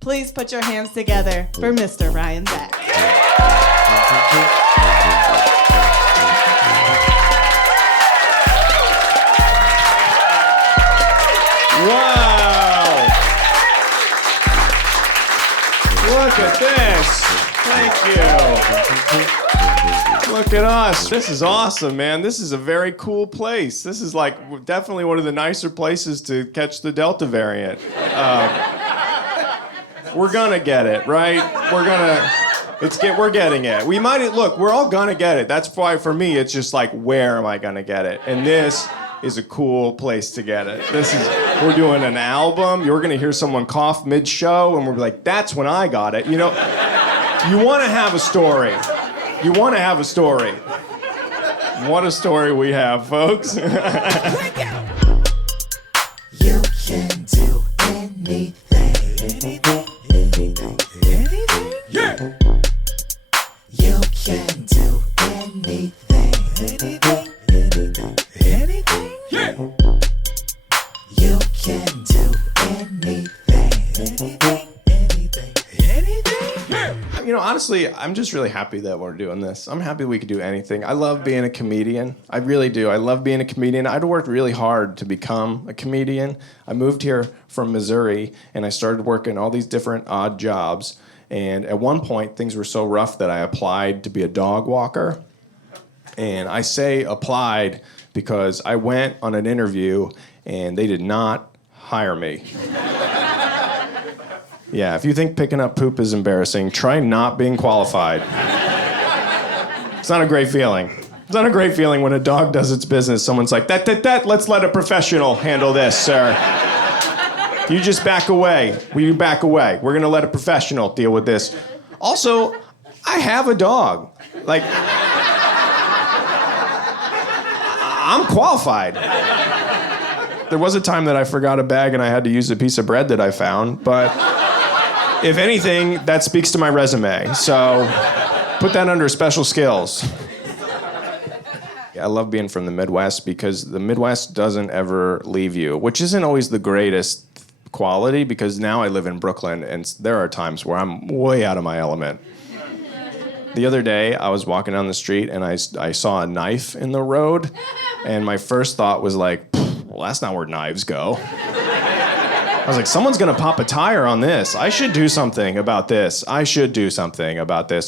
Please put your hands together for Mr. Ryan Beck. Wow! Look at this. Thank you. Look at us. This is awesome, man. This is a very cool place. This is like definitely one of the nicer places to catch the Delta variant. We're gonna get it, right? We're getting it. We might, look, we're all gonna get it. That's why for me, it's just like, where am I gonna get it? And this is a cool place to get it. We're doing an album. You're gonna hear someone cough mid-show, and we're like, that's when I got it. You know, you wanna have a story. You wanna have a story. What a story we have, folks. You can do anything. Yeah. You can do anything. Anything. Yeah. You can do anything. Anything. Yeah. You know, honestly, I'm just really happy that we're doing this. I'm happy we could do anything. I love being a comedian. I really do. I love being a comedian. I'd worked really hard to become a comedian. I moved here from Missouri, and I started working all these different odd jobs. And at one point, things were so rough that I applied to be a dog walker. And I say applied because I went on an interview, and they did not hire me. Yeah, if you think picking up poop is embarrassing, try not being qualified. It's not a great feeling. It's not a great feeling when a dog does its business. Someone's like, let's let a professional handle this, sir. You just back away. Will you back away? We're gonna let a professional deal with this. Also, I have a dog. Like, I'm qualified. There was a time that I forgot a bag and I had to use a piece of bread that I found, but if anything, that speaks to my resume. So put that under special skills. I love being from the Midwest because the Midwest doesn't ever leave you, which isn't always the greatest quality because now I live in Brooklyn and there are times where I'm way out of my element. The other day, I was walking down the street and I saw a knife in the road, and my first thought was like, well, that's not where knives go. I was like, someone's gonna pop a tire on this. I should do something about this.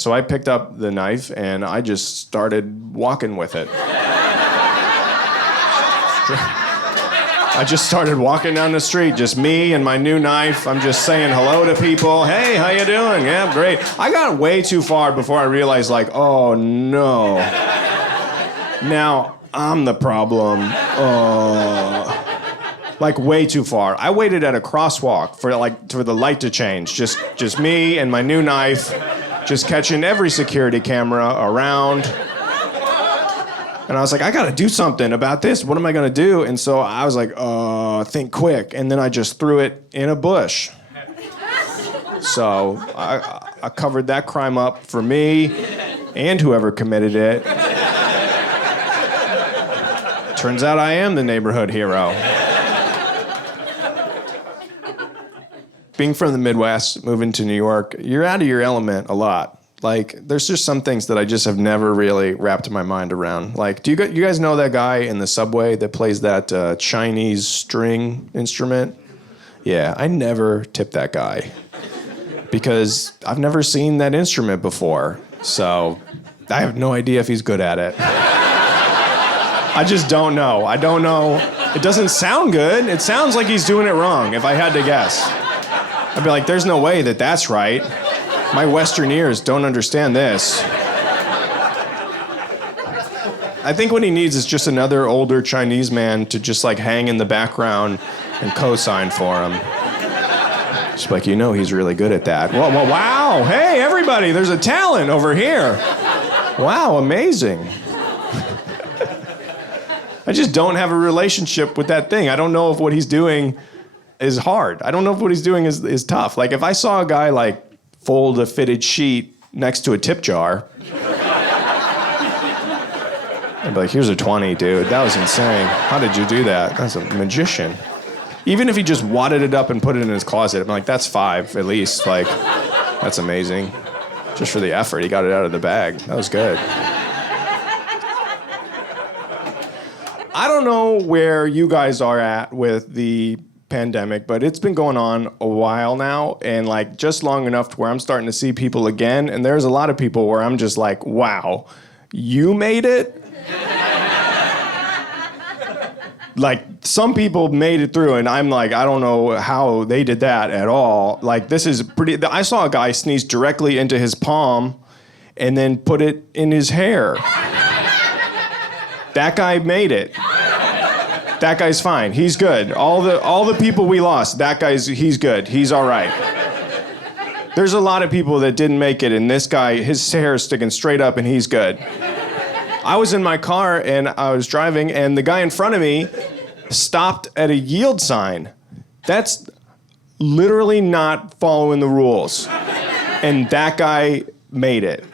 So I picked up the knife and I just started walking with it. I just started walking down the street, just me and my new knife. I'm just saying hello to people. Hey, how you doing? Yeah, great. I got way too far before I realized, like, oh no. Now I'm the problem. Like way too far. I waited at a crosswalk for the light to change. Just me and my new knife, just catching every security camera around. And I was like, I gotta do something about this. What am I gonna do? And so I was like, think quick. And then I just threw it in a bush. So I covered that crime up for me and whoever committed it. Turns out I am the neighborhood hero. Being from the Midwest, moving to New York, you're out of your element a lot. Like, there's just some things that I just have never really wrapped my mind around. Like, you guys know that guy in the subway that plays that Chinese string instrument? Yeah, I never tip that guy because I've never seen that instrument before. So I have no idea if he's good at it. I just don't know. I don't know. It doesn't sound good. It sounds like he's doing it wrong, if I had to guess. I'd be like, there's no way that that's right. My Western ears don't understand this. I think what he needs is just another older Chinese man to just like hang in the background and co-sign for him. Just like, he's really good at that. Well, wow, hey, everybody, there's a talent over here. Wow, amazing. I just don't have a relationship with that thing. I don't know if what he's doing is hard. I don't know if what he's doing is tough. Like, if I saw a guy, like, fold a fitted sheet next to a tip jar, I'd be like, here's a 20, dude. That was insane. How did you do that? That's a magician. Even if he just wadded it up and put it in his closet, I'm like, that's 5 at least. Like, that's amazing. Just for the effort, he got it out of the bag. That was good. I don't know where you guys are at with the pandemic, but it's been going on a while now, and like just long enough to where I'm starting to see people again, and there's a lot of people where I'm just like, wow, you made it? Like, some people made it through, and I'm like, I don't know how they did that at all. Like, this is pretty... I saw a guy sneeze directly into his palm and then put it in his hair. That guy made it. That guy's fine. He's good. All the people we lost, he's good. He's all right. There's a lot of people that didn't make it, and this guy, his hair is sticking straight up, and he's good. I was in my car, and I was driving, and the guy in front of me stopped at a yield sign. That's literally not following the rules. And that guy made it.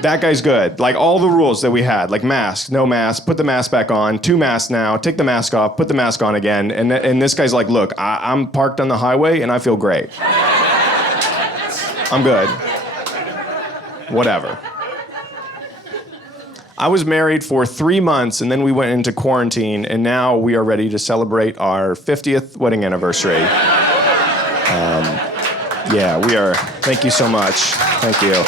That guy's good. Like, all the rules that we had, like mask, no mask, put the mask back on, 2 masks now, take the mask off, put the mask on again. And this guy's like, look, I'm parked on the highway, and I feel great. I'm good. Whatever. I was married for 3 months, and then we went into quarantine, and now we are ready to celebrate our 50th wedding anniversary. Yeah, we are. Thank you so much. Thank you.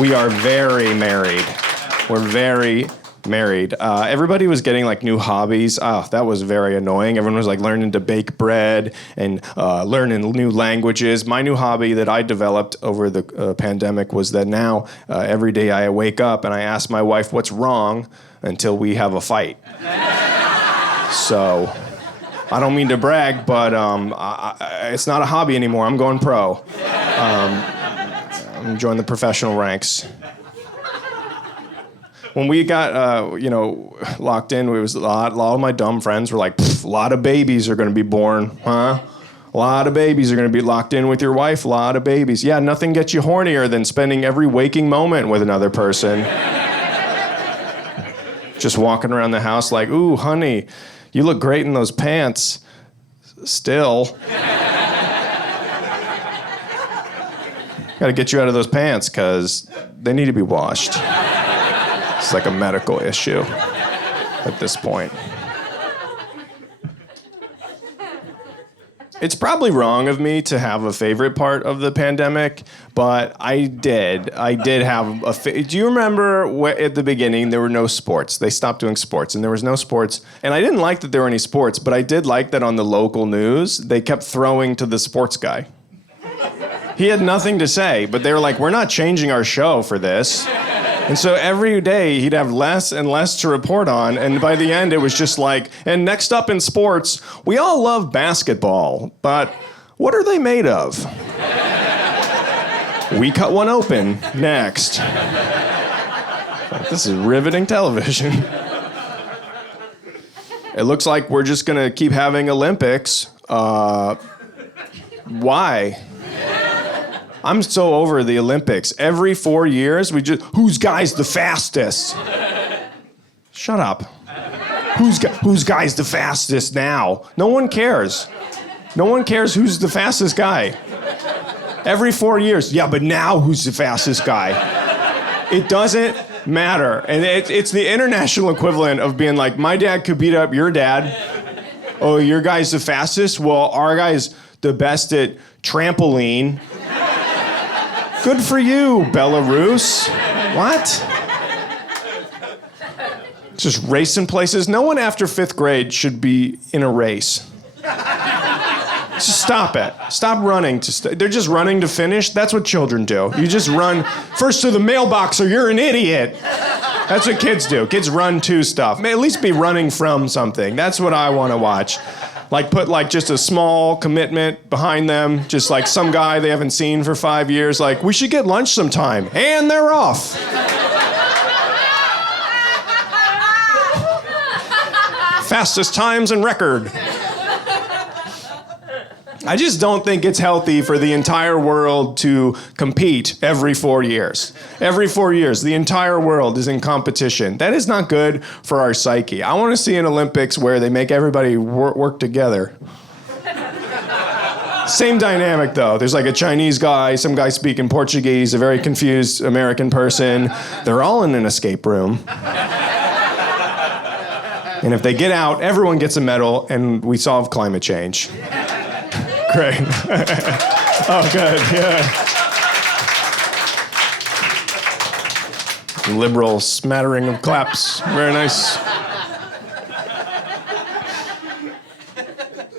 We are very married. We're very married. Everybody was getting like new hobbies. Oh, that was very annoying. Everyone was like learning to bake bread and learning new languages. My new hobby that I developed over the pandemic was that now every day I wake up and I ask my wife what's wrong until we have a fight. So I don't mean to brag, but it's not a hobby anymore. I'm going pro. I'm joining the professional ranks. When we got, locked in, it was a lot of my dumb friends were like, a lot of babies are going to be born, huh? A lot of babies are going to be locked in with your wife, a lot of babies. Yeah, nothing gets you hornier than spending every waking moment with another person. Just walking around the house like, ooh, honey, you look great in those pants. Still. Got to get you out of those pants because they need to be washed. It's like a medical issue at this point. It's probably wrong of me to have a favorite part of the pandemic, but I did have do you remember at the beginning there were no sports? They stopped doing sports, and there was no sports. And I didn't like that there were any sports, but I did like that on the local news, they kept throwing to the sports guy. He had nothing to say, but they were like, we're not changing our show for this. And so every day he'd have less and less to report on, and by the end it was just like, and next up in sports, we all love basketball, but what are they made of? We cut one open next. This is riveting television. It looks like we're just gonna keep having Olympics. Why? I'm so over the Olympics. Every 4 years, whose guy's the fastest? Shut up. Whose guy's the fastest now? No one cares. No one cares who's the fastest guy. Every 4 years, yeah, but now who's the fastest guy? It doesn't matter. And it's the international equivalent of being like, my dad could beat up your dad. Oh, your guy's the fastest? Well, our guy's the best at trampoline. Good for you, Belarus. What? Just racing places. No one after 5th grade should be in a race. Just stop it. Stop running. They're just running to finish. That's what children do. You just run first to the mailbox or you're an idiot. That's what kids do. Kids run to stuff. May at least be running from something. That's what I want to watch. Like, put, like, just a small commitment behind them. Just, like, some guy they haven't seen for 5 years. Like, we should get lunch sometime. And they're off. Fastest times in record. I just don't think it's healthy for the entire world to compete every 4 years. Every 4 years, the entire world is in competition. That is not good for our psyche. I want to see an Olympics where they make everybody work together. Same dynamic, though. There's like a Chinese guy, some guy speaking Portuguese, a very confused American person. They're all in an escape room. And if they get out, everyone gets a medal, and we solve climate change. Great. Oh, good, yeah. Liberal smattering of claps. Very nice.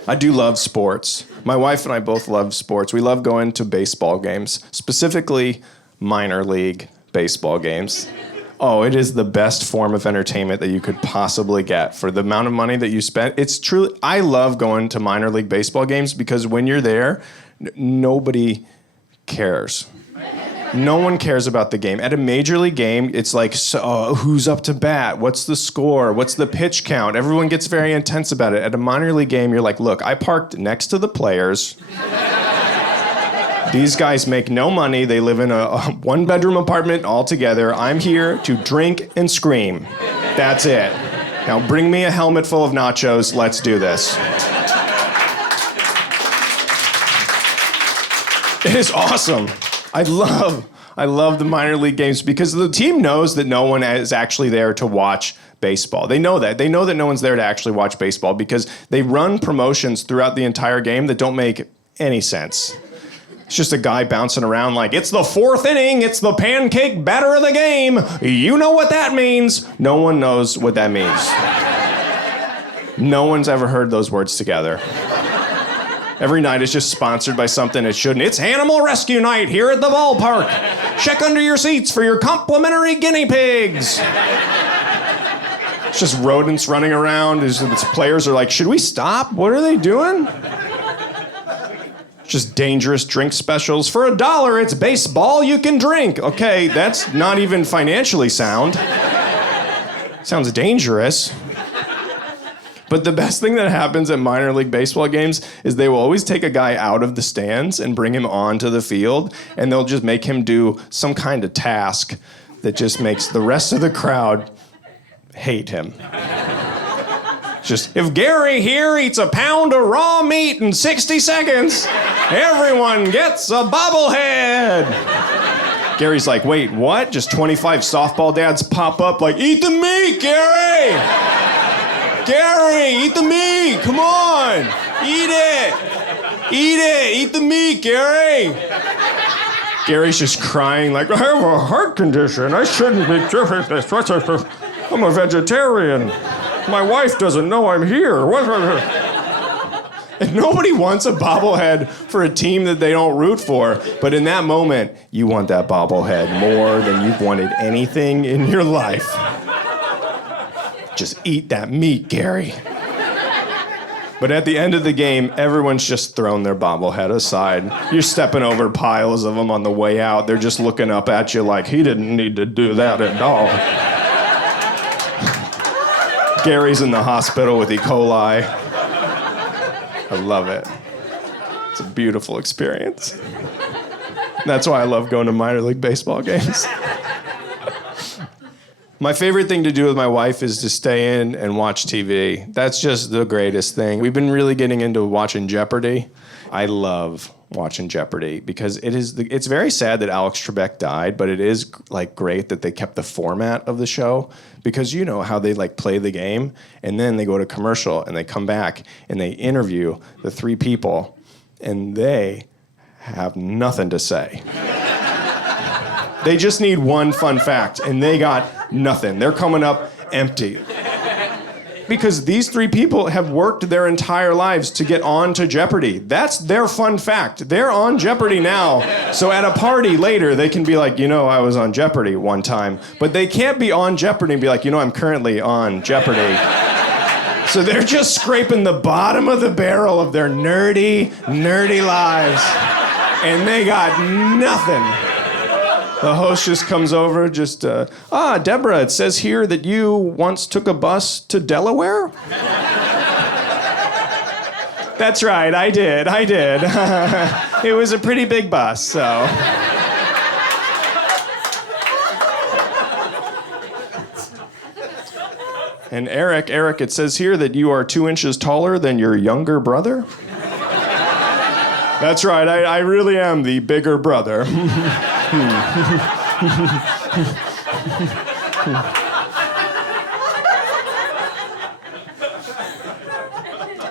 I do love sports. My wife and I both love sports. We love going to baseball games, specifically minor league baseball games. Oh, it is the best form of entertainment that you could possibly get for the amount of money that you spend. It's truly, I love going to minor league baseball games because when you're there, nobody cares. No one cares about the game. At a major league game, it's like, so, who's up to bat? What's the score? What's the pitch count? Everyone gets very intense about it. At a minor league game, you're like, look, I parked next to the players. These guys make no money. They live in a one-bedroom apartment all together. I'm here to drink and scream. That's it. Now bring me a helmet full of nachos. Let's do this. It is awesome. I love the minor league games because the team knows that no one is actually there to watch baseball. They know that. They know that no one's there to actually watch baseball because they run promotions throughout the entire game that don't make any sense. It's just a guy bouncing around like, it's the fourth inning, it's the pancake batter of the game. You know what that means. No one knows what that means. No one's ever heard those words together. Every night is just sponsored by something it shouldn't. It's Animal Rescue Night here at the ballpark. Check under your seats for your complimentary guinea pigs. It's just rodents running around. Its players are like, should we stop? What are they doing? Just dangerous drink specials. For $1, it's baseball you can drink. Okay, that's not even financially sound. Sounds dangerous. But the best thing that happens at minor league baseball games is they will always take a guy out of the stands and bring him onto the field, and they'll just make him do some kind of task that just makes the rest of the crowd hate him. Just, if Gary here eats a pound of raw meat in 60 seconds, everyone gets a bobblehead. Gary's like, wait, what? Just 25 softball dads pop up like, eat the meat, Gary! Gary, eat the meat, come on! Eat it! Eat it, eat the meat, Gary! Gary's just crying like, I have a heart condition, I shouldn't be doing this. I'm a vegetarian. My wife doesn't know I'm here. And nobody wants a bobblehead for a team that they don't root for. But in that moment, you want that bobblehead more than you've wanted anything in your life. Just eat that meat, Gary. But at the end of the game, everyone's just thrown their bobblehead aside. You're stepping over piles of them on the way out. They're just looking up at you like, he didn't need to do that at all. Gary's in the hospital with E. coli. I love it. It's a beautiful experience. That's why I love going to minor league baseball games. My favorite thing to do with my wife is to stay in and watch TV. That's just the greatest thing. We've been really getting into watching Jeopardy. I love watching Jeopardy because it's very sad that Alex Trebek died, but it is like great that they kept the format of the show because you know how they like play the game and then they go to commercial and they come back and they interview the three people and they have nothing to say. They just need one fun fact and they got nothing. They're coming up empty. Because these three people have worked their entire lives to get on to Jeopardy. That's their fun fact. They're on Jeopardy now. So at a party later, they can be like, you know, I was on Jeopardy one time. But they can't be on Jeopardy and be like, you know, I'm currently on Jeopardy. So they're just scraping the bottom of the barrel of their nerdy lives. And they got nothing. The host just comes over, Deborah, it says here that you once took a bus to Delaware? That's right, I did. It was a pretty big bus, so. And Eric, it says here that you are 2 inches taller than your younger brother? That's right, I really am the bigger brother.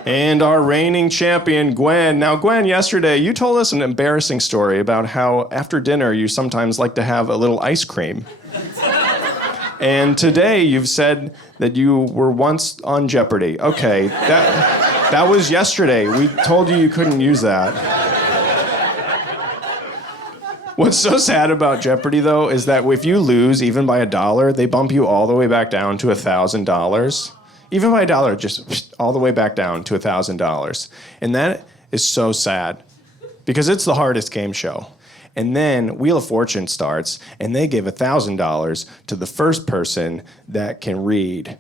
And our reigning champion, Gwen. Now, Gwen, yesterday you told us an embarrassing story about how after dinner you sometimes like to have a little ice cream. And today you've said that you were once on Jeopardy. Okay, that was yesterday. We told you couldn't use that. What's so sad about Jeopardy, though, is that if you lose even by $1, they bump you all the way back down to $1,000. Even by $1, just all the way back down to $1,000. And that is so sad because it's the hardest game show. And then Wheel of Fortune starts, and they give $1,000 to the first person that can read.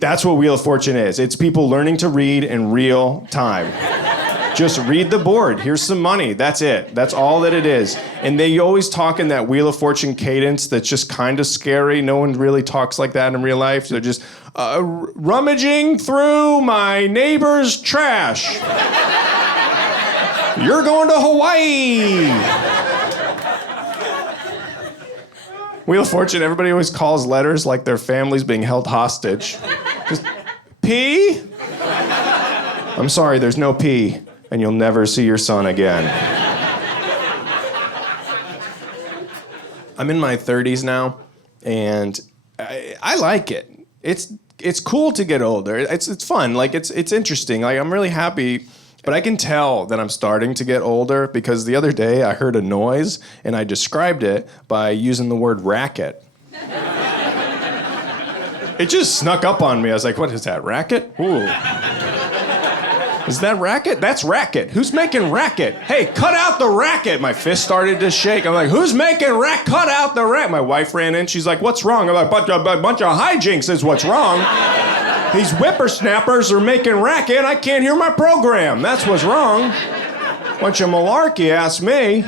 That's what Wheel of Fortune is. It's people learning to read in real time. Just read the board. Here's some money. That's it. That's all that it is. And they always talk in that Wheel of Fortune cadence that's just kind of scary. No one really talks like that in real life. They're just rummaging through my neighbor's trash. You're going to Hawaii. Wheel of Fortune, everybody always calls letters like their family's being held hostage. Just, P? I'm sorry, there's no P. And you'll never see your son again. I'm in my 30s now, and I like it. It's cool to get older. It's fun. Like it's interesting. Like I'm really happy, but I can tell that I'm starting to get older because the other day I heard a noise and I described it by using the word racket. It just snuck up on me. I was like, "What is that? Racket? Ooh." Is that racket? That's racket. Who's making racket? Hey, cut out the racket. My fist started to shake. I'm like, who's making racket? Cut out the racket. My wife ran in. She's like, what's wrong? I'm like, a bunch of hijinks is what's wrong. These whippersnappers are making racket. I can't hear my program. That's what's wrong. Bunch of malarkey, ask me.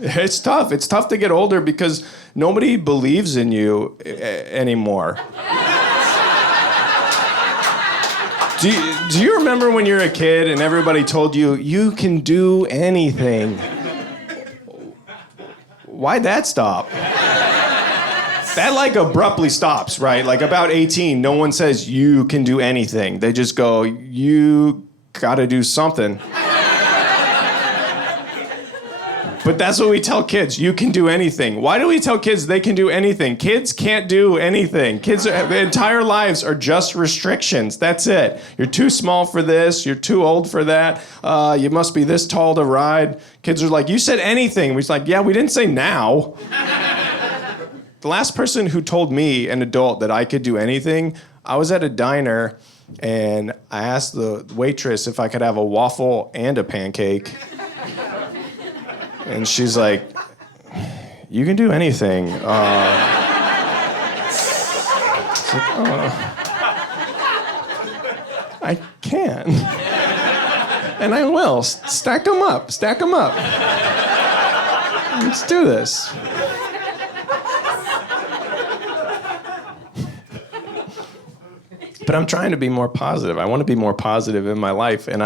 It's tough. It's tough to get older because nobody believes in you anymore. Do you remember when you were a kid and everybody told you, you can do anything? Why'd that stop? That like abruptly stops, right? Like about 18, no one says you can do anything. They just go, you gotta do something. But that's what we tell kids. You can do anything. Why do we tell kids they can do anything? Kids can't do anything. Their entire lives are just restrictions. That's it. You're too small for this. You're too old for that. You must be this tall to ride. Kids are like, you said anything. We're like, yeah, we didn't say now. The last person who told me, an adult, that I could do anything, I was at a diner and I asked the waitress if I could have a waffle and a pancake. And she's like, you can do anything. It's like, I can. And I will. Stack them up. Stack them up. Let's do this. But I'm trying to be more positive. I want to be more positive in my life. And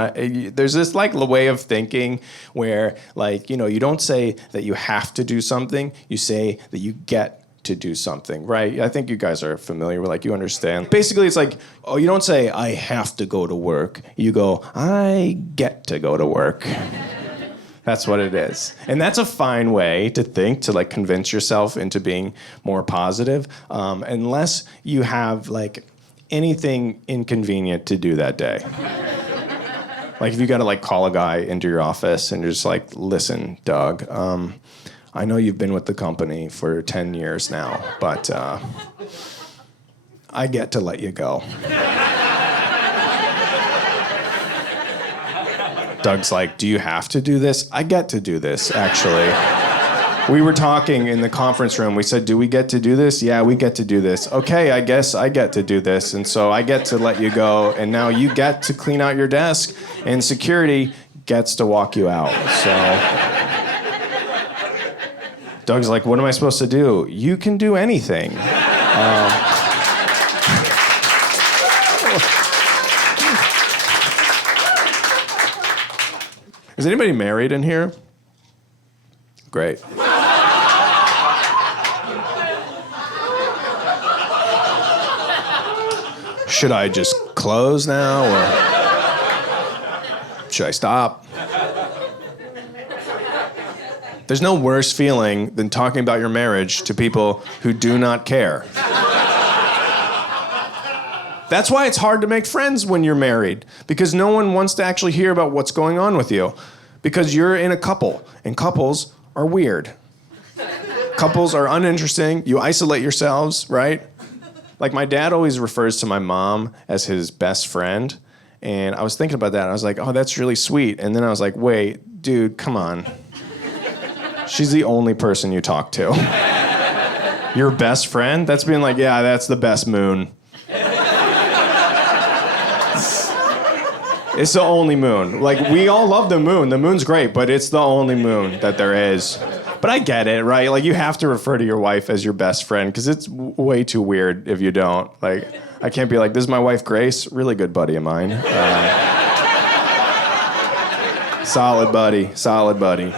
there's this like way of thinking where like, you know, you don't say that you have to do something. You say that you get to do something, right? I think you guys are familiar with, like, you understand. Basically, it's like, oh, you don't say, I have to go to work. You go, I get to go to work. That's what it is. And that's a fine way to think, to like convince yourself into being more positive, unless you have like anything inconvenient to do that day. Like if you gotta like call a guy into your office and you're just like, listen, Doug, I know you've been with the company for 10 years now, but I get to let you go. Doug's like, do you have to do this? I get to do this, actually. We were talking in the conference room. We said, do we get to do this? Yeah, we get to do this. Okay, I guess I get to do this. And so I get to let you go. And now you get to clean out your desk. And security gets to walk you out. So Doug's like, what am I supposed to do? You can do anything. Is anybody married in here? Great. Should I just close now, or should I stop? There's no worse feeling than talking about your marriage to people who do not care. That's why it's hard to make friends when you're married, because no one wants to actually hear about what's going on with you, because you're in a couple, and couples are weird. Couples are uninteresting. You isolate yourselves, right? Like, my dad always refers to my mom as his best friend, and I was thinking about that. I was like, oh, that's really sweet. And then I was like, wait, dude, come on. She's the only person you talk to. Your best friend? That's being like, yeah, that's the best moon. It's the only moon. Like, we all love the moon. The moon's great, but it's the only moon that there is. But I get it, right? Like, you have to refer to your wife as your best friend, because it's way too weird if you don't. Like, I can't be like, this is my wife, Grace, really good buddy of mine. Solid buddy, solid buddy.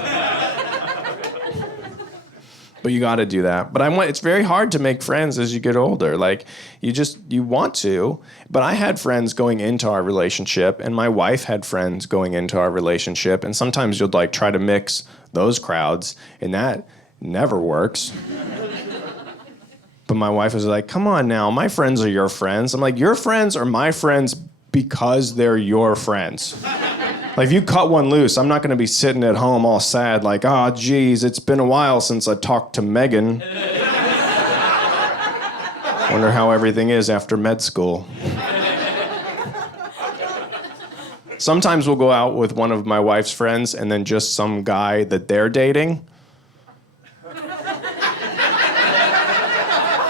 But you got to do that. But it's very hard to make friends as you get older. Like, you want to. But I had friends going into our relationship, and my wife had friends going into our relationship. And sometimes you'll like try to mix those crowds, and that never works. But my wife was like, come on now, my friends are your friends. I'm like, your friends are my friends because they're your friends. Like, if you cut one loose, I'm not going to be sitting at home all sad like, oh, geez, it's been a while since I talked to Megan. Wonder how everything is after med school. Sometimes we'll go out with one of my wife's friends and then just some guy that they're dating.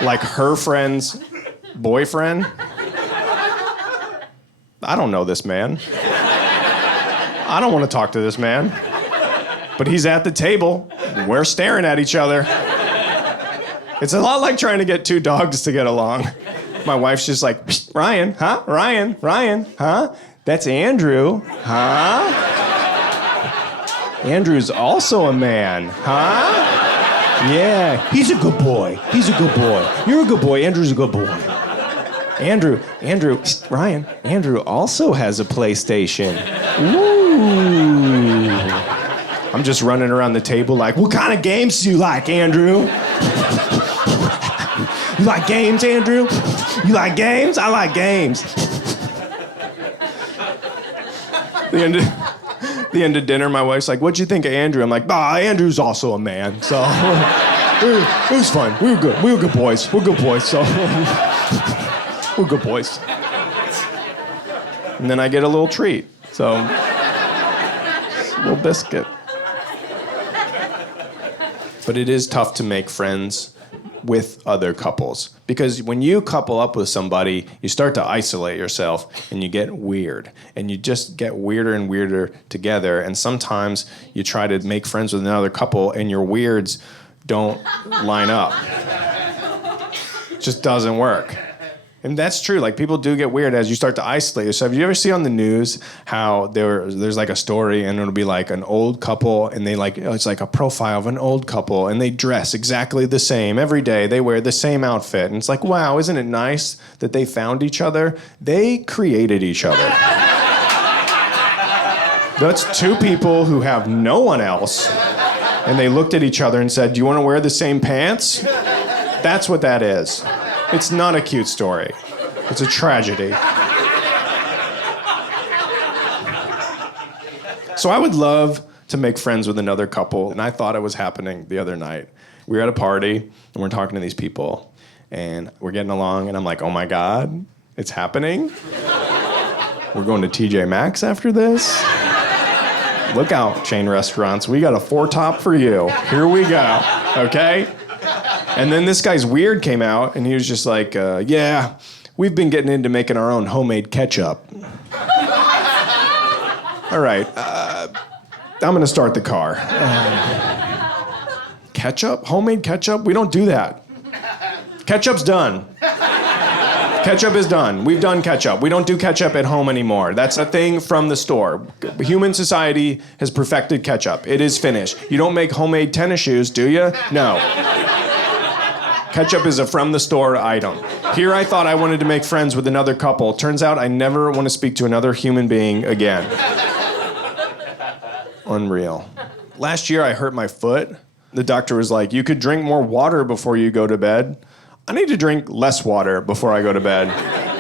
Like her friend's boyfriend. I don't know this man. I don't want to talk to this man. But he's at the table. We're staring at each other. It's a lot like trying to get two dogs to get along. My wife's just like, Ryan, huh? Ryan, huh? That's Andrew, huh? Andrew's also a man, huh? Yeah, he's a good boy. He's a good boy. You're a good boy. Andrew's a good boy. Ryan, Andrew also has a PlayStation. Ooh. I'm just running around the table like, what kind of games do you like, Andrew? You like games, Andrew? You like games? I like games. The end of dinner, my wife's like, what'd you think of Andrew? I'm like, Andrew's also a man, so it was fun. We were good. We were good boys. We're good boys, so we're good boys. And then I get a little treat, so a little biscuit. But it is tough to make friends with other couples, because when you couple up with somebody, you start to isolate yourself and you get weird, and you just get weirder and weirder together. And sometimes you try to make friends with another couple and your weirds don't line up. It just doesn't work. And that's true. Like, people do get weird as you start to isolate yourself. You ever see on the news how there's like a story, and it'll be like an old couple, and they like, it's like a profile of an old couple, and they dress exactly the same every day. They wear the same outfit, and it's like, wow, isn't it nice that they found each other? They created each other. That's two people who have no one else, and they looked at each other and said, do you want to wear the same pants? That's what that is. It's not a cute story. It's a tragedy. So I would love to make friends with another couple, and I thought it was happening the other night. We were at a party, and we're talking to these people, and we're getting along, and I'm like, oh my God, it's happening? We're going to TJ Maxx after this? Look out, chain restaurants. We got a 4-top for you. Here we go, okay? And then this guy's weird came out, and he was just like, yeah, we've been getting into making our own homemade ketchup. All right, I'm gonna start the car. Ketchup? Homemade ketchup? We don't do that. Ketchup's done. Ketchup is done. We've done ketchup. We don't do ketchup at home anymore. That's a thing from the store. Human society has perfected ketchup. It is finished. You don't make homemade tennis shoes, do you? No. Ketchup is a from the store item. Here I thought I wanted to make friends with another couple. Turns out I never want to speak to another human being again. Unreal. Last year I hurt my foot. The doctor was like, you could drink more water before you go to bed. I need to drink less water before I go to bed.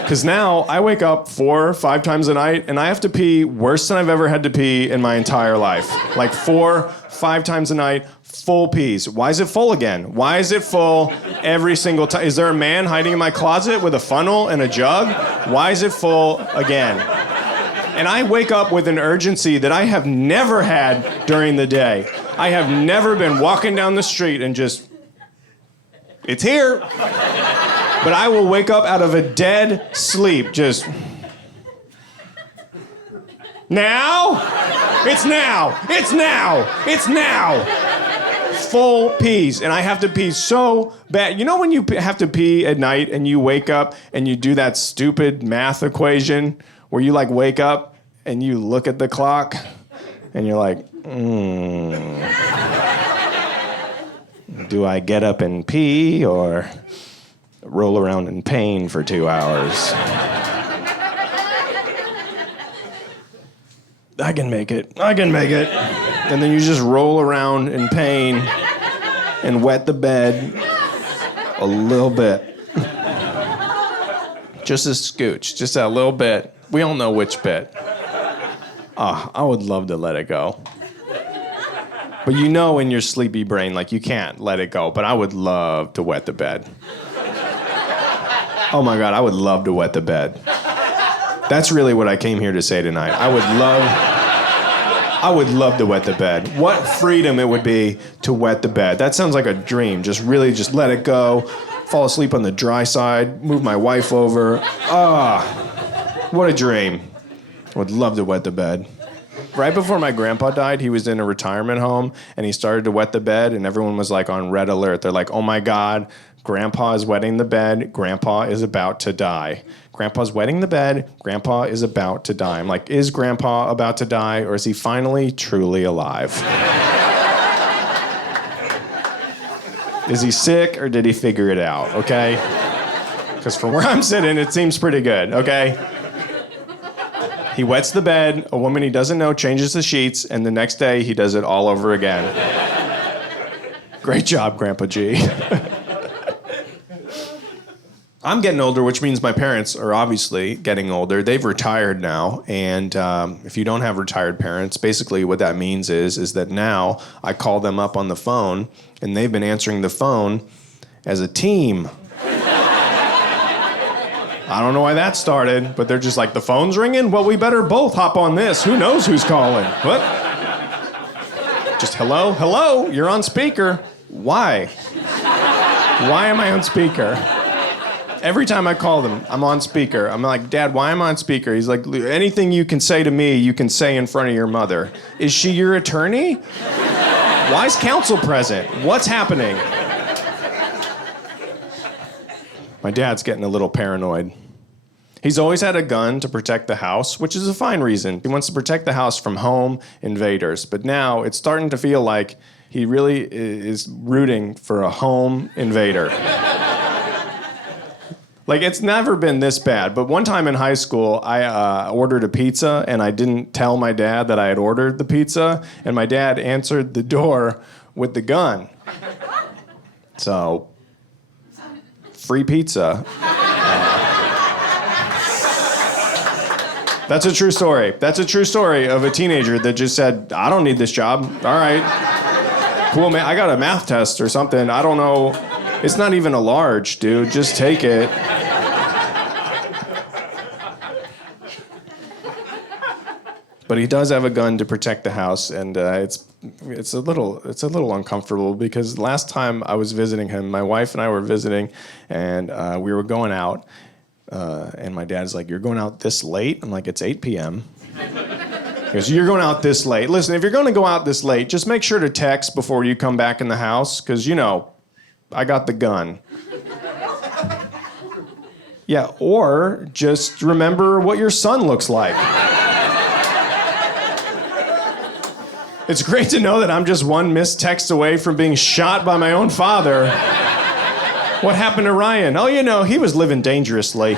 Because now I wake up 4 or 5 times a night and I have to pee worse than I've ever had to pee in my entire life. Like 4, 5 times a night, full pees. Why is it full again? Why is it full every single time? Is there a man hiding in my closet with a funnel and a jug? Why is it full again? And I wake up with an urgency that I have never had during the day. I have never been walking down the street and just, it's here. But I will wake up out of a dead sleep, just, now? It's now. It's now. It's now. Full pees. And I have to pee so bad. You know when you have to pee at night and you wake up and you do that stupid math equation where you like wake up and you look at the clock and you're like, do I get up and pee or roll around in pain for 2 hours? I can make it. I can make it. And then you just roll around in pain and wet the bed a little bit. Just a scooch, just a little bit. We don't know which bit. I would love to let it go. But you know in your sleepy brain, like, you can't let it go. But I would love to wet the bed. Oh my God, I would love to wet the bed. That's really what I came here to say tonight. I would love to wet the bed. What freedom it would be to wet the bed. That sounds like a dream. Just really just let it go. Fall asleep on the dry side. Move my wife over. What a dream. I would love to wet the bed. Right before my grandpa died, he was in a retirement home, and he started to wet the bed, and everyone was like on red alert. They're like, oh my God, Grandpa is wetting the bed. Grandpa is about to die. Grandpa's wetting the bed. Grandpa is about to die. I'm like, is Grandpa about to die, or is he finally truly alive? Is he sick, or did he figure it out, okay? Because from where I'm sitting, it seems pretty good, okay? He wets the bed, a woman he doesn't know changes the sheets, and the next day he does it all over again. Great job, Grandpa G. I'm getting older, which means my parents are obviously getting older. They've retired now, and if you don't have retired parents, basically what that means is that now I call them up on the phone, and they've been answering the phone as a team. I don't know why that started, but they're just like, the phone's ringing? Well, we better both hop on this. Who knows who's calling? What? Just hello? Hello? You're on speaker. Why? Why am I on speaker? Every time I call them, I'm on speaker. I'm like, Dad, why am I on speaker? He's like, anything you can say to me, you can say in front of your mother. Is she your attorney? Why is counsel present? What's happening? My dad's getting a little paranoid. He's always had a gun to protect the house, which is a fine reason. He wants to protect the house from home invaders. But now it's starting to feel like he really is rooting for a home invader. Like, it's never been this bad. But one time in high school, I ordered a pizza, and I didn't tell my dad that I had ordered the pizza. And my dad answered the door with the gun. So, free pizza. That's a true story. That's a true story of a teenager that just said, I don't need this job. All right. Cool, man. I got a math test or something. I don't know. It's not even a large, dude. Just take it. But he does have a gun to protect the house, and it's a little uncomfortable because last time I was visiting him, my wife and I were visiting, and we were going out, and my dad's like, "You're going out this late?" I'm like, "It's 8 p.m." He goes, "You're going out this late. Listen, if you're going to go out this late, just make sure to text before you come back in the house, because, I got the gun." Yeah, or just remember what your son looks like. It's great to know that I'm just one missed text away from being shot by my own father. What happened to Ryan? Oh, he was living dangerously.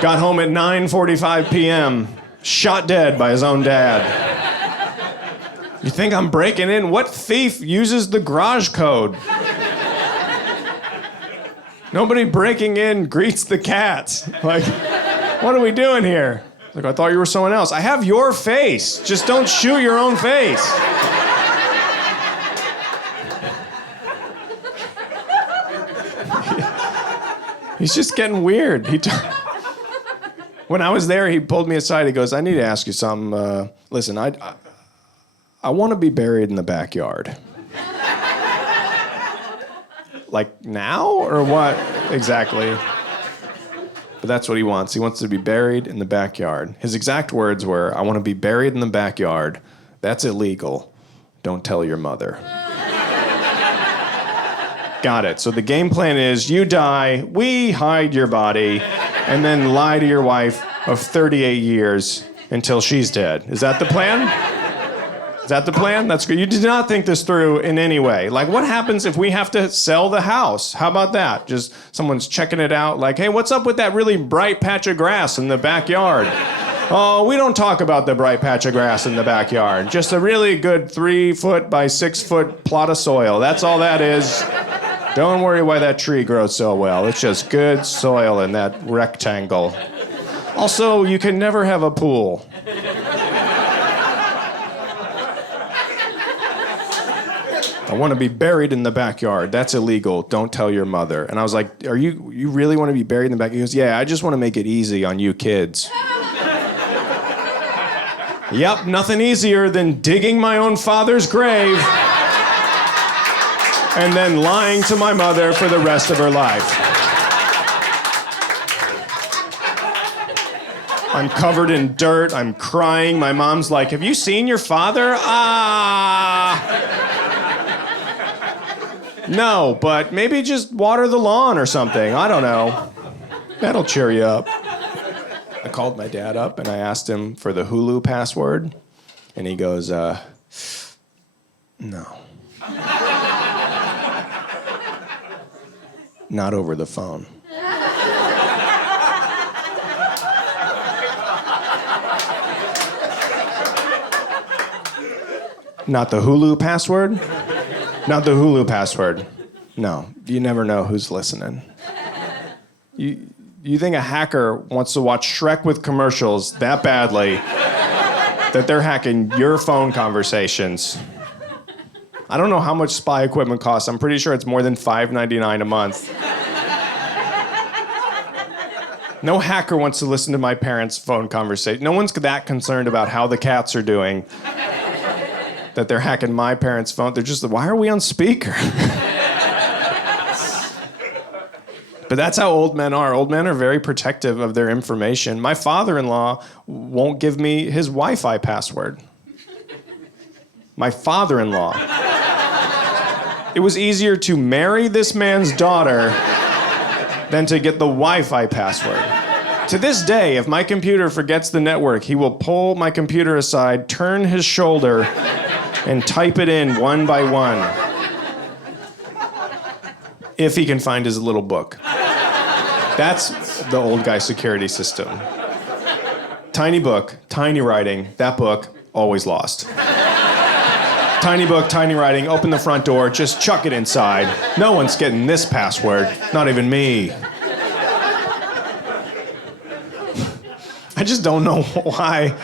Got home at 9:45 p.m., shot dead by his own dad. You think I'm breaking in? What thief uses the garage code? Nobody breaking in greets the cats. Like, what are we doing here? Like, I thought you were someone else. I have your face. Just don't shoot your own face. He's just getting weird. When I was there, he pulled me aside. He goes, "I need to ask you something. Listen, I want to be buried in the backyard." Like now or what exactly? But that's what he wants. He wants to be buried in the backyard. His exact words were, "I want to be buried in the backyard. That's illegal. Don't tell your mother." Got it. So the game plan is you die, we hide your body, and then lie to your wife of 38 years until she's dead. Is that the plan? Is that the plan? That's good. You did not think this through in any way. Like, what happens if we have to sell the house? How about that? Just someone's checking it out, like, "Hey, what's up with that really bright patch of grass in the backyard?" "Oh, we don't talk about the bright patch of grass in the backyard. Just a really good 3-foot by 6-foot plot of soil. That's all that is. Don't worry why that tree grows so well. It's just good soil in that rectangle. Also, you can never have a pool." "I want to be buried in the backyard. That's illegal. Don't tell your mother." And I was like, you really want to be buried in the backyard?" He goes, "Yeah, I just want to make it easy on you kids." Yep, nothing easier than digging my own father's grave and then lying to my mother for the rest of her life. I'm covered in dirt. I'm crying. My mom's like, "Have you seen your father?" No, but maybe just water the lawn or something. I don't know. That'll cheer you up. I called my dad up and I asked him for the Hulu password. And he goes, "No. Not over the phone." Not the Hulu password? Not the Hulu password. No, you never know who's listening. You think a hacker wants to watch Shrek with commercials that badly that they're hacking your phone conversations? I don't know how much spy equipment costs. I'm pretty sure it's more than $5.99 a month. No hacker wants to listen to my parents' phone conversation. No one's that concerned about how the cats are doing that they're hacking my parents' phone. They're just, why are we on speaker? But that's how old men are. Old men are very protective of their information. My father-in-law won't give me his Wi-Fi password. My father-in-law. It was easier to marry this man's daughter than to get the Wi-Fi password. To this day, if my computer forgets the network, he will pull my computer aside, turn his shoulder, and type it in one by one. If he can find his little book. That's the old guy security system. Tiny book, tiny writing, that book, always lost. Tiny book, tiny writing, open the front door, just chuck it inside. No one's getting this password, not even me. I just don't know why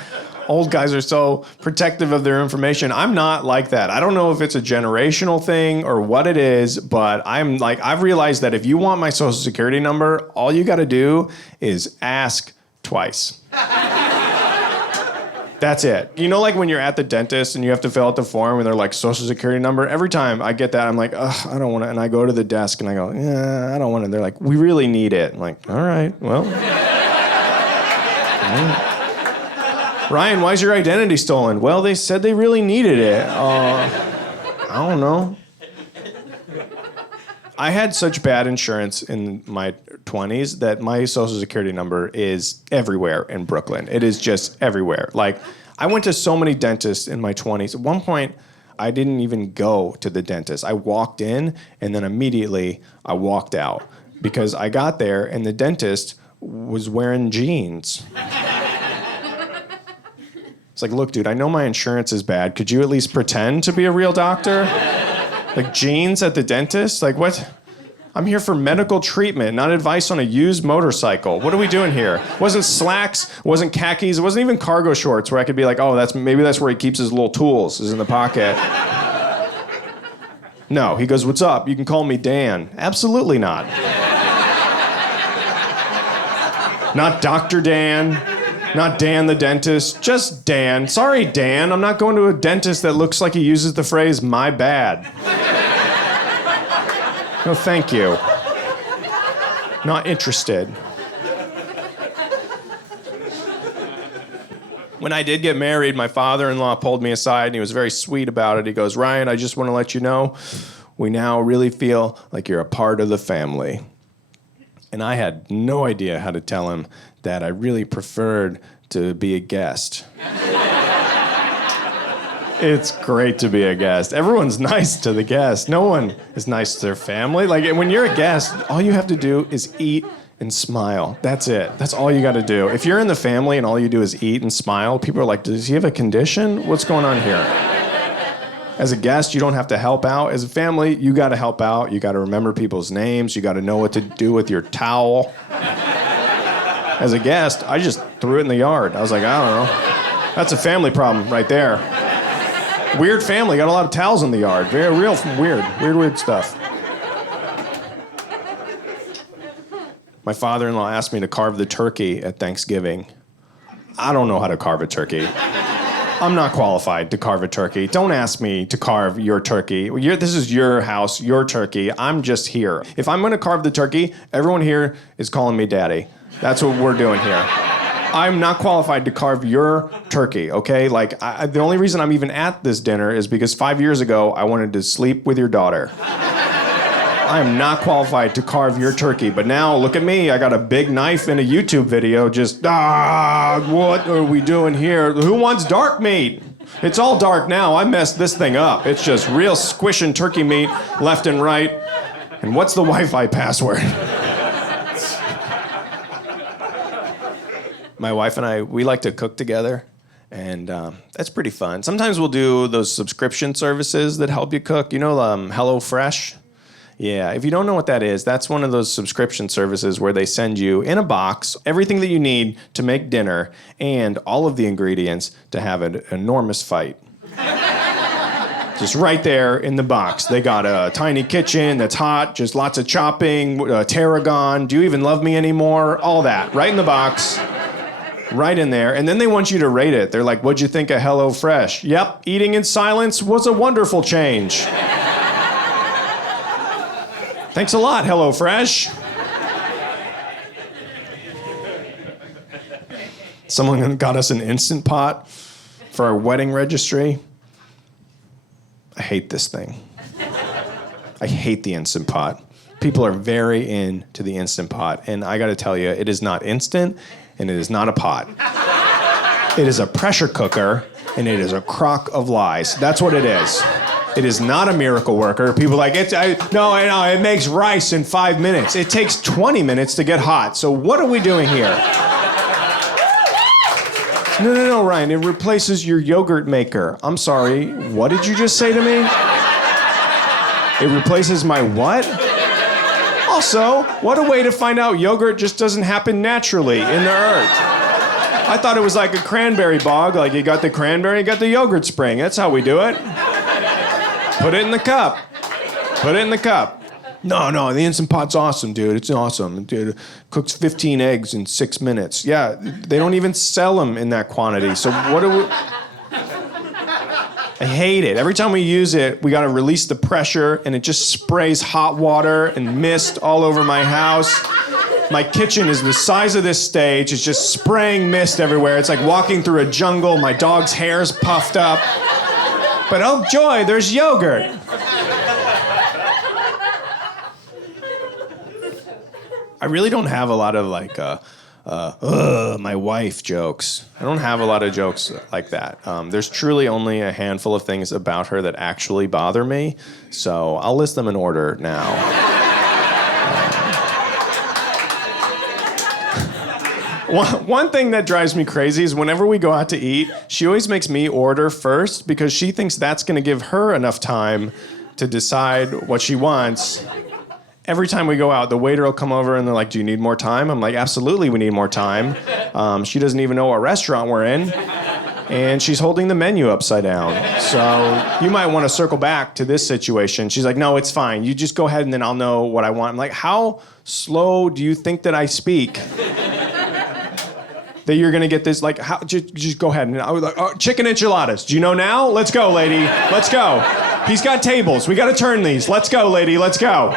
old guys are so protective of their information. I'm not like that. I don't know if it's a generational thing or what it is, but I'm like, I've realized that if you want my social security number, all you gotta do is ask twice. That's it. You know, like when you're at the dentist and you have to fill out the form and they're like social security number. Every time I get that, I'm like, ugh, I don't want to. And I go to the desk and I go, yeah, I don't want to. They're like, we really need it. I'm like, all right, well. Ryan, why's your identity stolen? Well, they said they really needed it. I don't know. I had such bad insurance in my 20s that my social security number is everywhere in Brooklyn. It is just everywhere. Like, I went to so many dentists in my 20s. At one point, I didn't even go to the dentist. I walked in, and then immediately I walked out because I got there, and the dentist was wearing jeans. It's like, look, dude, I know my insurance is bad. Could you at least pretend to be a real doctor? Like jeans at the dentist? Like what? I'm here for medical treatment, not advice on a used motorcycle. What are we doing here? Wasn't slacks, wasn't khakis, it wasn't even cargo shorts where I could be like, oh, maybe that's where he keeps his little tools, is in the pocket. No, he goes, what's up? You can call me Dan. Absolutely not. Not Dr. Dan. Not Dan the dentist, just Dan. Sorry, Dan, I'm not going to a dentist that looks like he uses the phrase, my bad. No, thank you. Not interested. When I did get married, my father-in-law pulled me aside and he was very sweet about it. He goes, Ryan, I just want to let you know, we now really feel like you're a part of the family. And I had no idea how to tell him that I really preferred to be a guest. It's great to be a guest. Everyone's nice to the guest. No one is nice to their family. Like, when you're a guest, all you have to do is eat and smile. That's it. That's all you got to do. If you're in the family and all you do is eat and smile, people are like, does he have a condition? What's going on here? As a guest, you don't have to help out. As a family, you got to help out. You got to remember people's names. You got to know what to do with your towel. As a guest, I just threw it in the yard. I was like, I don't know. That's a family problem right there. Weird family, got a lot of towels in the yard. Very real, weird stuff. My father-in-law asked me to carve the turkey at Thanksgiving. I don't know how to carve a turkey. I'm not qualified to carve a turkey. Don't ask me to carve your turkey. This is your house, your turkey. I'm just here. If I'm going to carve the turkey, everyone here is calling me daddy. That's what we're doing here. I'm not qualified to carve your turkey, okay? Like, the only reason I'm even at this dinner is because 5 years ago, I wanted to sleep with your daughter. I am not qualified to carve your turkey, but now, look at me. I got a big knife in a YouTube video, just, what are we doing here? Who wants dark meat? It's all dark now. I messed this thing up. It's just real squishing turkey meat left and right. And what's the Wi-Fi password? My wife and I, we like to cook together, and that's pretty fun. Sometimes we'll do those subscription services that help you cook. You know, HelloFresh? Yeah, if you don't know what that is, that's one of those subscription services where they send you in a box everything that you need to make dinner and all of the ingredients to have an enormous fight. Just right there in the box. They got a tiny kitchen that's hot, just lots of chopping, tarragon, do you even love me anymore? All that, right in the box. Right in there, and then they want you to rate it. They're like, what'd you think of HelloFresh? Yep, eating in silence was a wonderful change. Thanks a lot, HelloFresh. Someone got us an Instant Pot for our wedding registry. I hate this thing. I hate the Instant Pot. People are very into the Instant Pot, and I gotta tell you, it is not instant, and it is not a pot. It is a pressure cooker, and it is a crock of lies. That's what it is. It is not a miracle worker. People are like, no, it makes rice in 5 minutes. It takes 20 minutes to get hot. So what are we doing here? No, Ryan, it replaces your yogurt maker. I'm sorry, what did you just say to me? It replaces my what? Also, what a way to find out yogurt just doesn't happen naturally in the earth. I thought it was like a cranberry bog, like you got the cranberry, you got the yogurt spring. That's how we do it. Put it in the cup. Put it in the cup. No, the Instant Pot's awesome, dude. It's awesome. Dude, cooks 15 eggs in 6 minutes. Yeah, they don't even sell them in that quantity. So what do we... I hate it. Every time we use it, we gotta release the pressure, and it just sprays hot water and mist all over my house. My kitchen is the size of this stage. It's just spraying mist everywhere. It's like walking through a jungle. My dog's hair's puffed up. But oh joy, there's yogurt. I really don't have a lot of my wife jokes. I don't have a lot of jokes like that. There's truly only a handful of things about her that actually bother me. So I'll list them in order now. One thing that drives me crazy is whenever we go out to eat, she always makes me order first because she thinks that's going to give her enough time to decide what she wants. Every time we go out, the waiter will come over and they're like, do you need more time? I'm like, absolutely, we need more time. She doesn't even know what restaurant we're in. And she's holding the menu upside down. So you might want to circle back to this situation. She's like, no, it's fine. You just go ahead and then I'll know what I want. I'm like, how slow do you think that I speak? That you're going to get this, like, how? Just go ahead. And I was like, oh, chicken enchiladas. Do you know now? Let's go, lady. Let's go. He's got tables. We got to turn these. Let's go, lady. Let's go.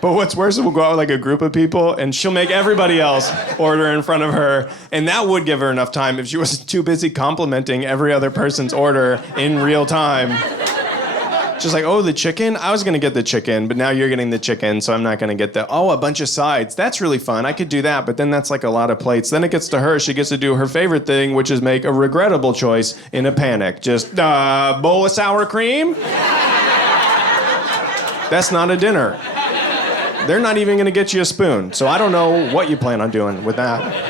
But what's worse is we'll go out with like a group of people and she'll make everybody else order in front of her. And that would give her enough time if she wasn't too busy complimenting every other person's order in real time. Just like, oh, the chicken? I was going to get the chicken, but now you're getting the chicken, so I'm not going to get a bunch of sides. That's really fun. I could do that, but then that's like a lot of plates. Then it gets to her. She gets to do her favorite thing, which is make a regrettable choice in a panic. Just, bowl of sour cream? That's not a dinner. They're not even going to get you a spoon. So I don't know what you plan on doing with that.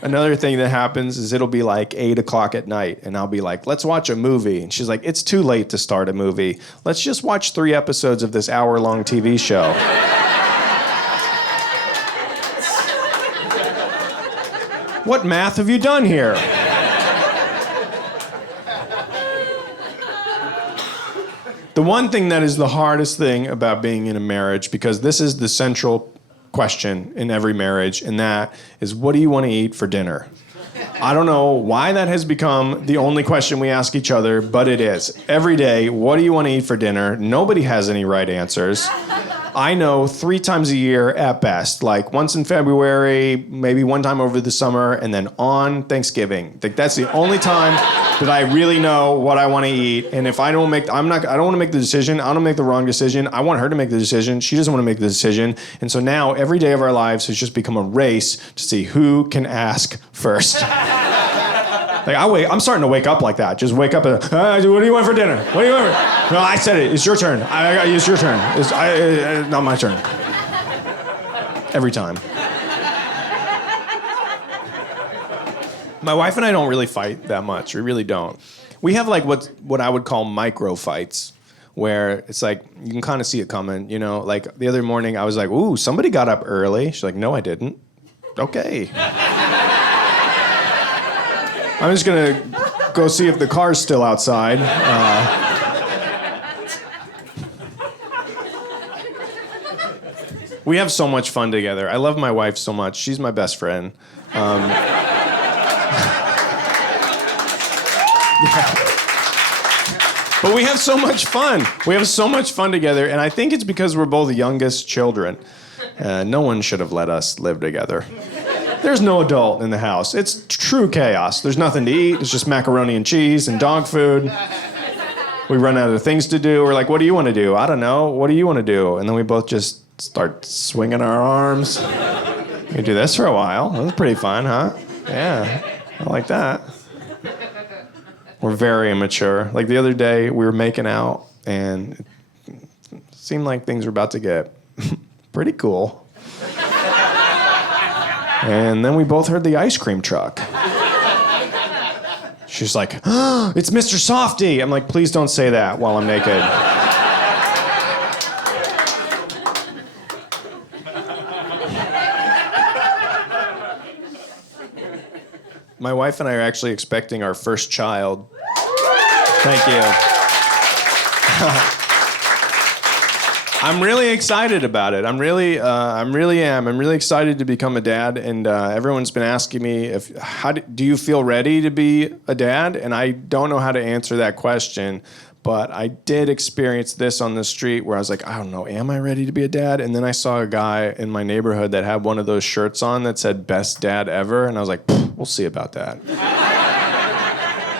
Another thing that happens is it'll be like 8 o'clock at night, and I'll be like, let's watch a movie. And she's like, it's too late to start a movie. Let's just watch 3 episodes of this hour-long TV show. What math have you done here? The one thing that is the hardest thing about being in a marriage, because this is the central question in every marriage, and that is, what do you want to eat for dinner? I don't know why that has become the only question we ask each other, but it is. Every day, what do you want to eat for dinner? Nobody has any right answers. I know 3 times a year at best, like once in February, maybe one time over the summer, and then on Thanksgiving. Like that's the only time that I really know what I want to eat. And if I don't make, I don't want to make the decision. I don't want to make the wrong decision. I want her to make the decision. She doesn't want to make the decision. And so now every day of our lives has just become a race to see who can ask first. Like I'm starting to wake up like that. Just wake up and, what do you want for dinner? What do you want for? No, I said it. It's your turn. It's your turn. It's not my turn. Every time. My wife and I don't really fight that much. We really don't. We have like what I would call micro fights, where it's like you can kind of see it coming. You know, like the other morning I was like, "Ooh, somebody got up early." She's like, "No, I didn't." Okay. I'm just gonna go see if the car's still outside. We have so much fun together. I love my wife so much. She's my best friend. But we have so much fun. We have so much fun together, and I think it's because we're both youngest children. No one should have let us live together. There's no adult in the house. It's true chaos. There's nothing to eat. It's just macaroni and cheese and dog food. We run out of things to do. We're like, what do you want to do? I don't know. What do you want to do? And then we both just start swinging our arms. We can do this for a while. That's pretty fun, huh? Yeah, I like that. We're very immature. Like the other day, we were making out, and it seemed like things were about to get pretty cool. And then we both heard the ice cream truck. She's like, oh, it's Mr. Softy. I'm like, please don't say that while I'm naked. My wife and I are actually expecting our first child. Thank you. I'm really excited about it. I'm really excited to become a dad, and everyone's been asking me do you feel ready to be a dad? And I don't know how to answer that question, but I did experience this on the street where I was like, I don't know, am I ready to be a dad? And then I saw a guy in my neighborhood that had one of those shirts on that said "Best Dad Ever," and I was like, we'll see about that.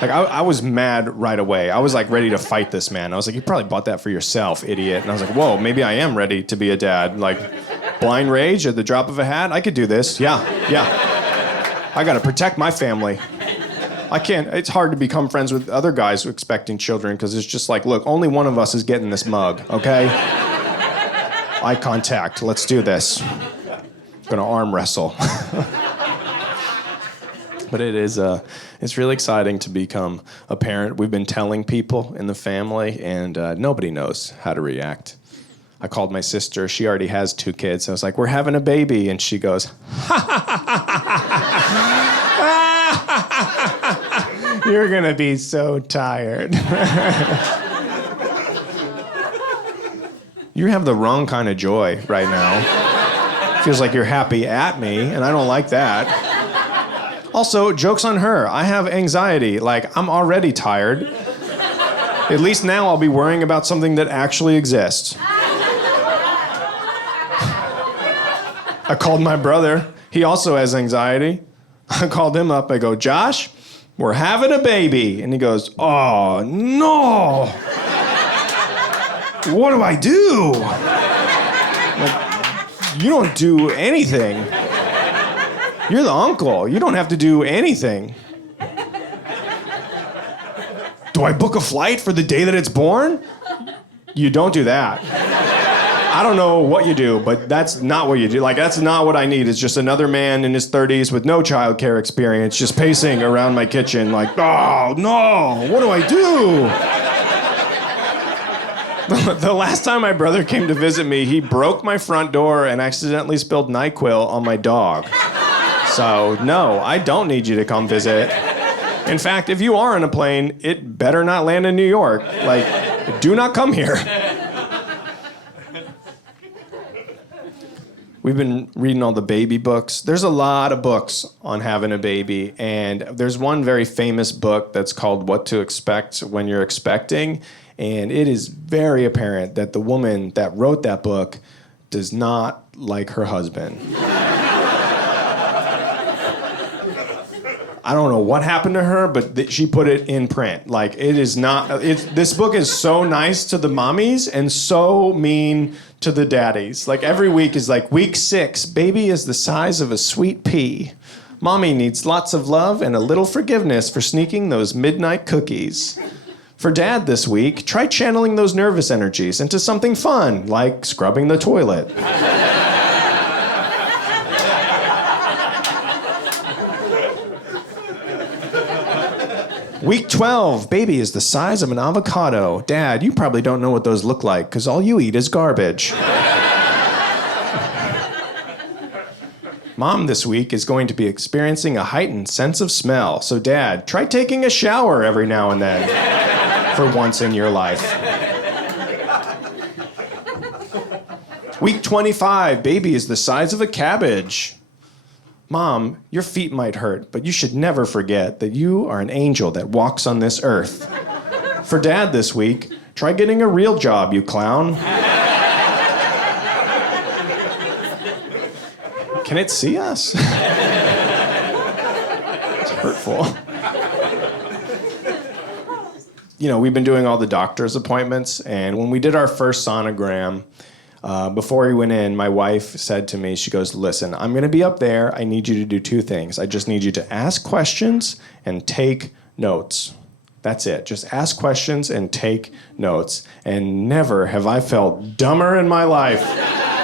Like, I was mad right away. I was, like, ready to fight this man. I was like, you probably bought that for yourself, idiot. And I was like, whoa, maybe I am ready to be a dad. Like, blind rage at the drop of a hat? I could do this. Yeah. I got to protect my family. I can't. It's hard to become friends with other guys expecting children because it's just like, look, only one of us is getting this mug, okay? Eye contact. Let's do this. I'm going to arm wrestle. But it's really exciting to become a parent. We've been telling people in the family, and nobody knows how to react. I called my sister. She already has 2 kids. I was like, we're having a baby. And she goes, you're going to be so tired. You have the wrong kind of joy right now. Feels like you're happy at me, and I don't like that. Also, joke's on her. I have anxiety. Like, I'm already tired. At least now I'll be worrying about something that actually exists. I called my brother. He also has anxiety. I called him up. I go, Josh, we're having a baby. And he goes, oh, no. What do I do? Like, you don't do anything. You're the uncle. You don't have to do anything. Do I book a flight for the day that it's born? You don't do that. I don't know what you do, but that's not what you do. Like, that's not what I need. It's just another man in his 30s with no childcare experience just pacing around my kitchen like, oh, no, what do I do? The last time my brother came to visit me, he broke my front door and accidentally spilled NyQuil on my dog. So, no, I don't need you to come visit. In fact, if you are on a plane, it better not land in New York. Like, do not come here. We've been reading all the baby books. There's a lot of books on having a baby, and there's one very famous book that's called What to Expect When You're Expecting, and it is very apparent that the woman that wrote that book does not like her husband. I don't know what happened to her, but she put it in print. Like, it is not... this book is so nice to the mommies and so mean to the daddies. Like, every week is like, week 6, baby is the size of a sweet pea. Mommy needs lots of love and a little forgiveness for sneaking those midnight cookies. For dad this week, try channeling those nervous energies into something fun, like scrubbing the toilet. Week 12, baby is the size of an avocado. Dad, you probably don't know what those look like because all you eat is garbage. Mom this week is going to be experiencing a heightened sense of smell. So Dad, try taking a shower every now and then for once in your life. Week 25, baby is the size of a cabbage. Mom, your feet might hurt, but you should never forget that you are an angel that walks on this earth. For Dad this week, try getting a real job, you clown. Can it see us? It's hurtful. You know, we've been doing all the doctor's appointments, and when we did our first sonogram, before we went in, my wife said to me, she goes, listen, I'm going to be up there. I need you to do 2 things. I just need you to ask questions and take notes. That's it. Just ask questions and take notes. And never have I felt dumber in my life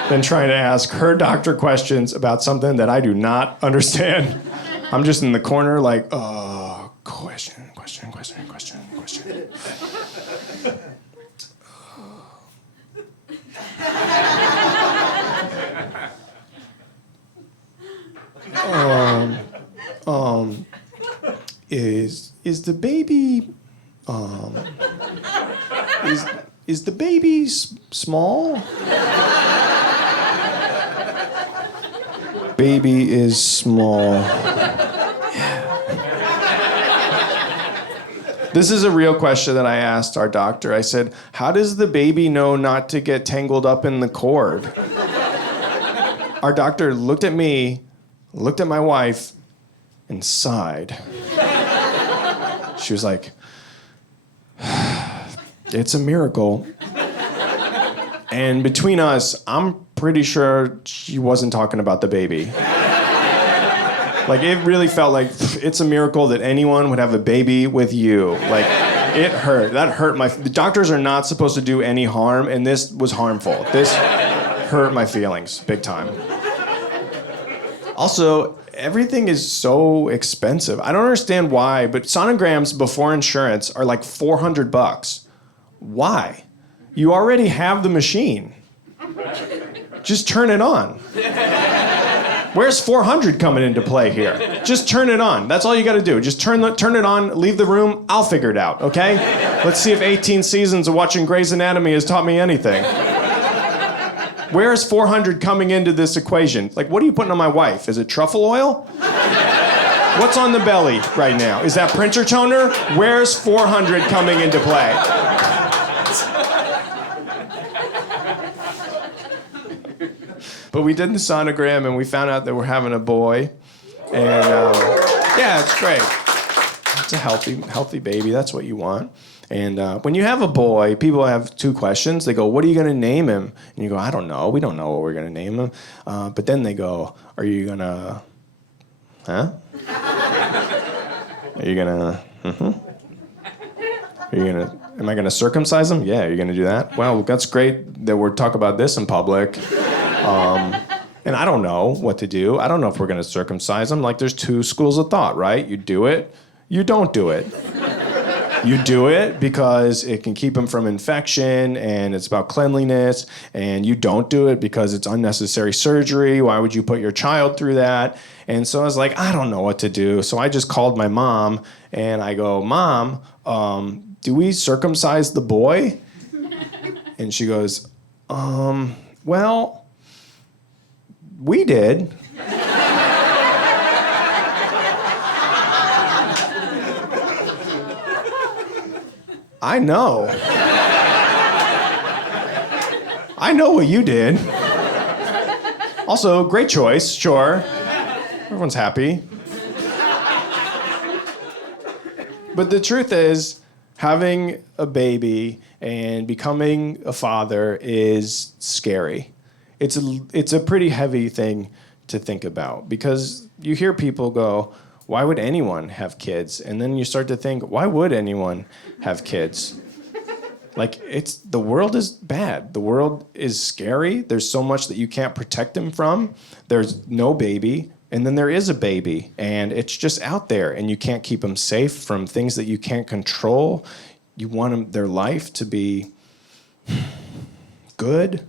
than trying to ask her doctor questions about something that I do not understand. I'm just in the corner like, question. Is the baby Is the baby small? Baby is small. This is a real question that I asked our doctor. I said, how does the baby know not to get tangled up in the cord? Our doctor looked at me, looked at my wife, and sighed. She was like, it's a miracle. And between us, I'm pretty sure she wasn't talking about the baby. Like, it really felt like it's a miracle that anyone would have a baby with you. Like, it hurt. That hurt the doctors are not supposed to do any harm, and this was harmful. This hurt my feelings big time. Also, everything is so expensive. I don't understand why, but sonograms before insurance are like $400. Why? You already have the machine. Just turn it on. Where's 400 coming into play here? Just turn it on. That's all you got to do. Just turn it on, leave the room, I'll figure it out, okay? Let's see if 18 seasons of watching Grey's Anatomy has taught me anything. Where's 400 coming into this equation? Like, what are you putting on my wife? Is it truffle oil? What's on the belly right now? Is that printer toner? Where's 400 coming into play? But we did the sonogram, and we found out that we're having a boy. And yeah, it's great. It's a healthy baby. That's what you want. And when you have a boy, people have two questions. They go, what are you going to name him? And you go, I don't know. We don't know what we're going to name him. But then they go, are you going to... Huh? Are you going to... Are you going to... Am I going to circumcise him? Yeah, you're going to do that? Well, that's great that we're talking about this in public. And I don't know what to do. I don't know if we're going to circumcise him. Like, there's two schools of thought, right? You do it, you don't do it. You do it because it can keep him from infection, and it's about cleanliness, and you don't do it because it's unnecessary surgery. Why would you put your child through that? And so I was like, I don't know what to do. So I just called my mom, and I go, Mom, do we circumcise the boy? And she goes, well... We did. I know. I know what you did. Also, great choice, sure. Everyone's happy. But the truth is, having a baby and becoming a father is scary. It's a pretty heavy thing to think about, because you hear people go, why would anyone have kids? And then you start to think, why would anyone have kids? Like, the world is bad. The world is scary. There's so much that you can't protect them from. There's no baby, and then there is a baby, and it's just out there, and you can't keep them safe from things that you can't control. You want their life to be good.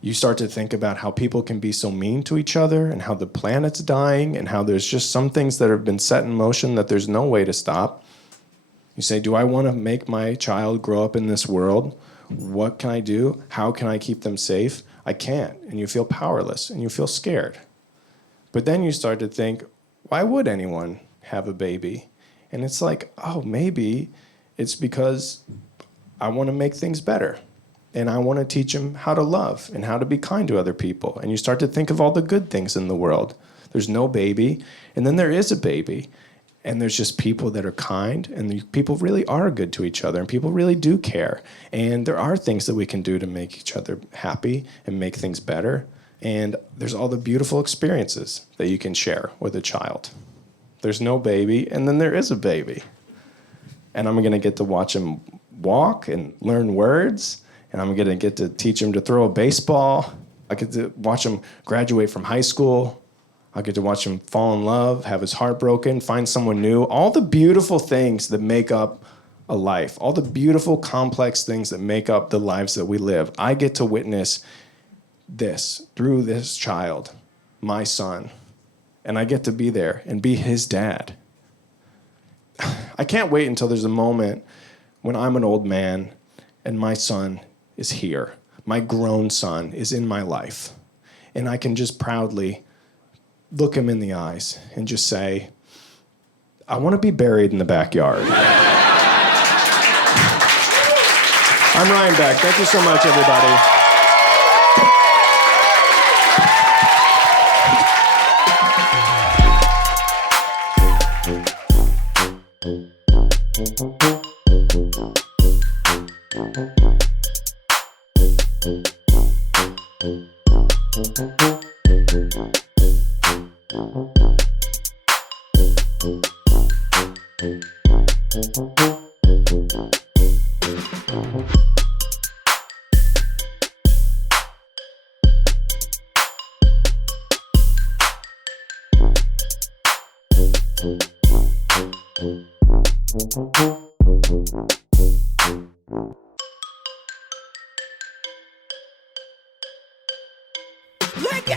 You start to think about how people can be so mean to each other, and how the planet's dying, and how there's just some things that have been set in motion that there's no way to stop. You say, do I want to make my child grow up in this world? What can I do? How can I keep them safe? I can't. And you feel powerless, and you feel scared. But then you start to think, why would anyone have a baby? And it's like, oh, maybe it's because I want to make things better. And I want to teach them how to love and how to be kind to other people. And you start to think of all the good things in the world. There's no baby, and then there is a baby. And there's just people that are kind, and people really are good to each other, and people really do care. And there are things that we can do to make each other happy and make things better. And there's all the beautiful experiences that you can share with a child. There's no baby, and then there is a baby. And I'm going to get to watch him walk and learn words. And I'm going to get to teach him to throw a baseball. I get to watch him graduate from high school. I get to watch him fall in love, have his heart broken, find someone new. All the beautiful things that make up a life. All the beautiful, complex things that make up the lives that we live. I get to witness this through this child, my son. And I get to be there and be his dad. I can't wait until there's a moment when I'm an old man and my son is here. My grown son is in my life. And I can just proudly look him in the eyes and just say, I want to be buried in the backyard. I'm Ryan Beck. Thank you so much, everybody. Look